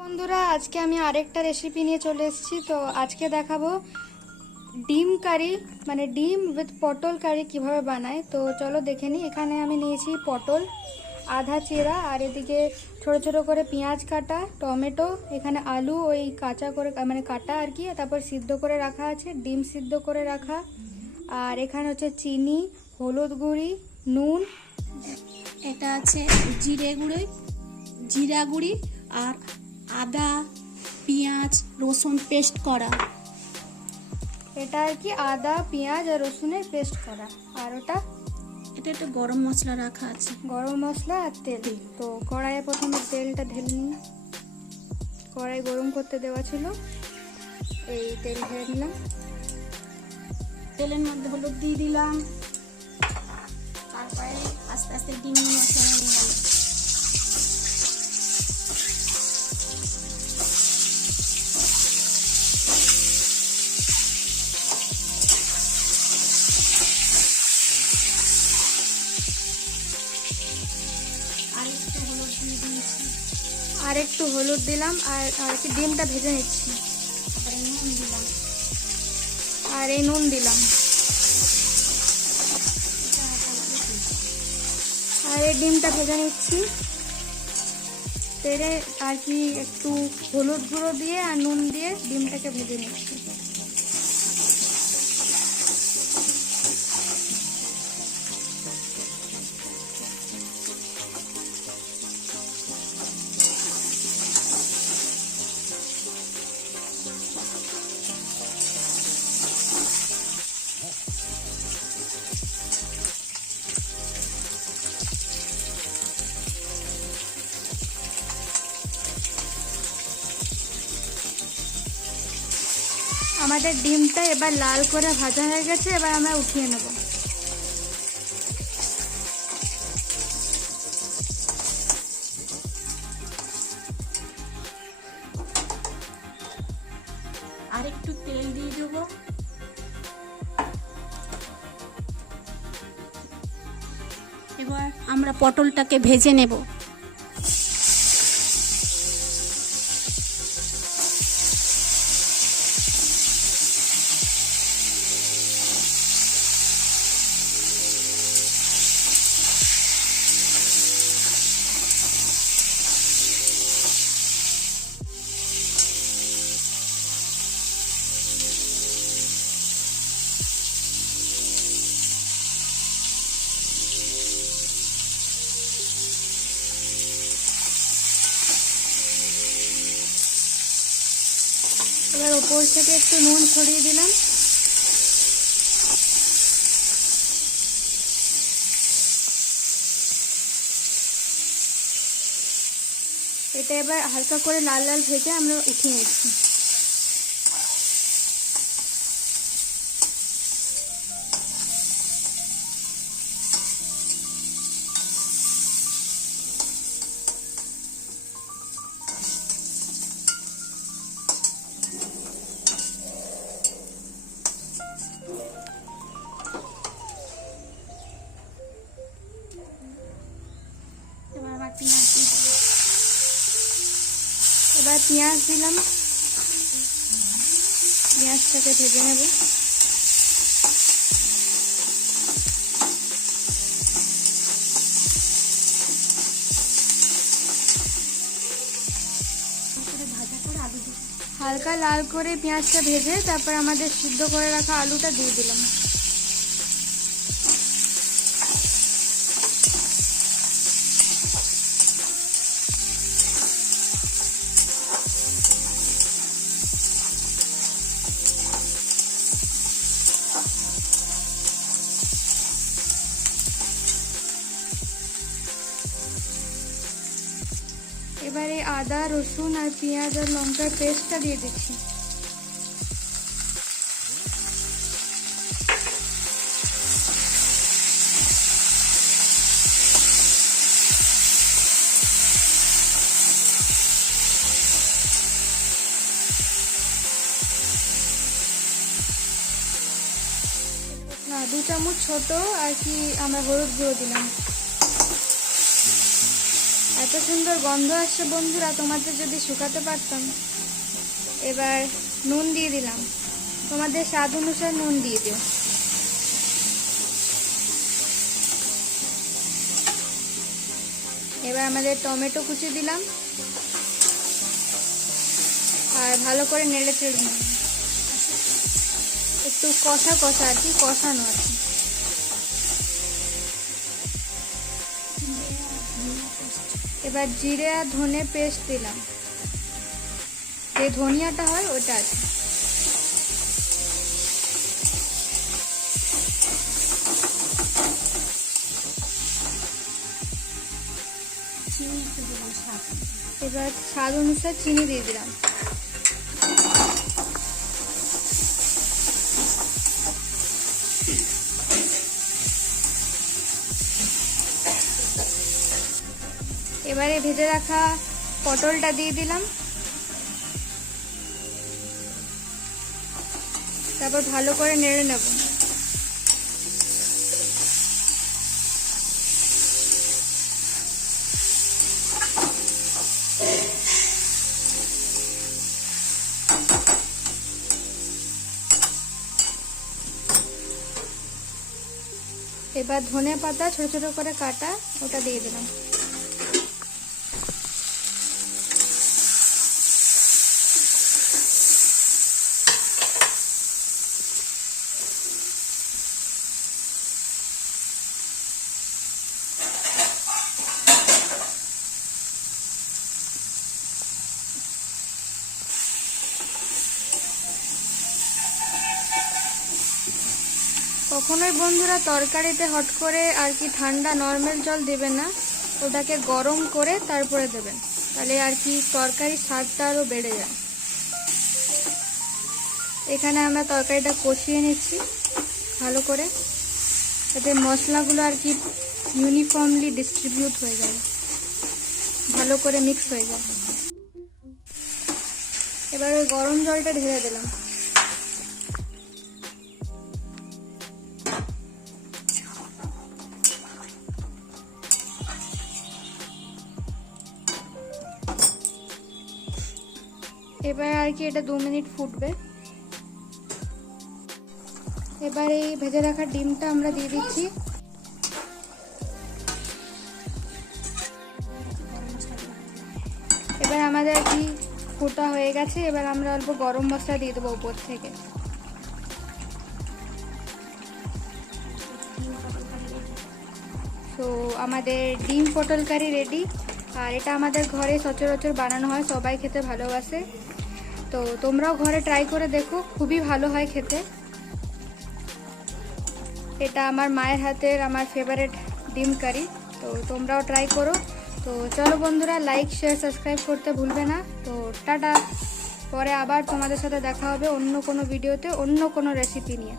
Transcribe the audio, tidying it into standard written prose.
বন্ধুরা, আজকে আমি আরেকটা রেসিপি নিয়ে চলে এসেছি। তো আজকে দেখাবো ডিম কারি, মানে ডিম উইথ পটল কারি কিভাবে বানায়। তো চলো দেখে নিই। এখানে আমি নিয়েছি পটল আধা চেরা, আর এদিকে ছোট ছোট করে পেঁয়াজ কাটা, টমেটো, এখানে আলু ওই কাঁচা করে মানে কাটা আর কি, তারপর সিদ্ধ করে রাখা আছে, ডিম সিদ্ধ করে রাখা, আর এখানে হচ্ছে চিনি, হলুদ গুঁড়ি, নুন, এটা আছে জিরা গুঁড়ি আর আদা পেঁয়াজ রসুন পেস্ট করা। এটা আর কি আদা পেঁয়াজ আর রসুনের পেস্ট করা। আর ওটা এটা একটা গরম মশলা রাখা আছে, গরম মশলা আর তেল। তো কড়াইয়ে প্রথমে তেলটা ঢেলে নিই। কড়াই গরম করতে দেওয়া ছিল, এই তেল ঢেলে নিলাম। তেলের মধ্যে হলুদ দিয়ে দিলাম, তারপরে আস্তে আস্তে ডিম মশলা নিলাম। আর একটু হলুদ দিলাম, আর কি ডিমটা ভেজে নিচ্ছি। তারপরে নুন দিলাম, আর এই নুন দিলাম, আর এই ডিমটা ভেজে নিচ্ছি তেলে। আর কি একটু হলুদ গুঁড়ো দিয়ে আর নুন দিয়ে ডিমটাকে ভেজে নিচ্ছি। আমাদের ডিমটা এবার লাল করে ভাজা হয়ে গেছে, এবার আমরা উঠিয়ে নেব। আর একটু তেল দিয়ে দেবো। এবার আমরা পটলটাকে ভেজে নেব। এবার ওপর থেকে একটু নুন ছড়িয়ে দিলাম। এটা এবার হালকা করে লাল লাল ভেজে আমরা উঠিয়ে নিচ্ছি। এবার পেঁয়াজ দিলাম, পেঁয়াজটাকে ভেজে নেব। হালকা লাল করে পেঁয়াজটা ভেজে তারপর আমাদের সিদ্ধ করে রাখা আলুটা দিয়ে দিলাম। এবারে আদা রসুন আর পেঁয়াজ আর লঙ্কার পেস্টটা দিয়ে দিচ্ছি। না, 2 চামচ ছোট আর কি আমরা হলুদ গুঁড়ো দিলাম। এত সুন্দর গন্ধ আসছে বন্ধুরা, তোমাদের যদি শুকাতে পারতাম। এবার নুন দিয়ে দিলাম, তোমাদের স্বাদ অনুসারে নুন দিয়ে দিও। এবার আমাদের টমেটো কুচি দিলাম আর ভালো করে নেড়ে চেড়ে নিলাম। একটু কষা কষা আর কি, কষানো আর কি। এবার জিরে আর ধনে পেস্ট দিলাম, যে ধনিয়াটা হয় ওটা আর কি। চিনি একটু দিলাম স্বাদ। এবার স্বাদ অনুসারে চিনি দিয়ে দিলাম। এবারে ভেজে রাখা পটলটা দিয়ে দিলাম, তারপর ভালো করে নেড়ে নেব। এবার ধনে পাতা ছোট ছোট করে কাটা ওটা দিয়ে দিলাম। কখনোই বন্ধুরা তরকারিতে হট করে আর কি ঠান্ডা নর্মাল জল দেবেন না, ওটাকে গরম করে তারপরে দেবেন, তাহলে আর কি তরকারির স্বাদটা আরও বেড়ে যায়। এখানে আমরা তরকারিটা কষিয়ে নিচ্ছি ভালো করে, যাতে মশলাগুলো আর কি ইউনিফর্মলি ডিস্ট্রিবিউট হয়ে যায়, ভালো করে মিক্স হয়ে যায়। এবারে গরম জলটা ঢেলে দিলাম। এবার আর কি এটা 2 মিনিট ফুটবে। এবার এই ভেজে রাখা ডিমটা আমরা দিয়ে দিচ্ছি। এবার আমাদের আর কি ফোটা হয়ে গেছে, এবার আমরা অল্প গরম মশলা দিয়ে দেবো উপর থেকে। তো আমাদের ডিম পটল কারি রেডি। আর এটা আমাদের ঘরে সচরাচর বানানো হয়, সবাই খেতে ভালোবাসে। তো তোমরাও ঘরে ট্রাই করে দেখো, খুবই ভালো হয় খেতে। এটা আমার মায়ের হাতের আমার ফেভারিট ডিম কারি, তো তোমরাও ট্রাই করো। তো চলো বন্ধুরা, লাইক শেয়ার সাবস্ক্রাইব করতে ভুলবে না। তো টাটা, পরে আবার তোমাদের সাথে দেখা হবে অন্য কোনো ভিডিওতে অন্য কোনো রেসিপি নিয়ে।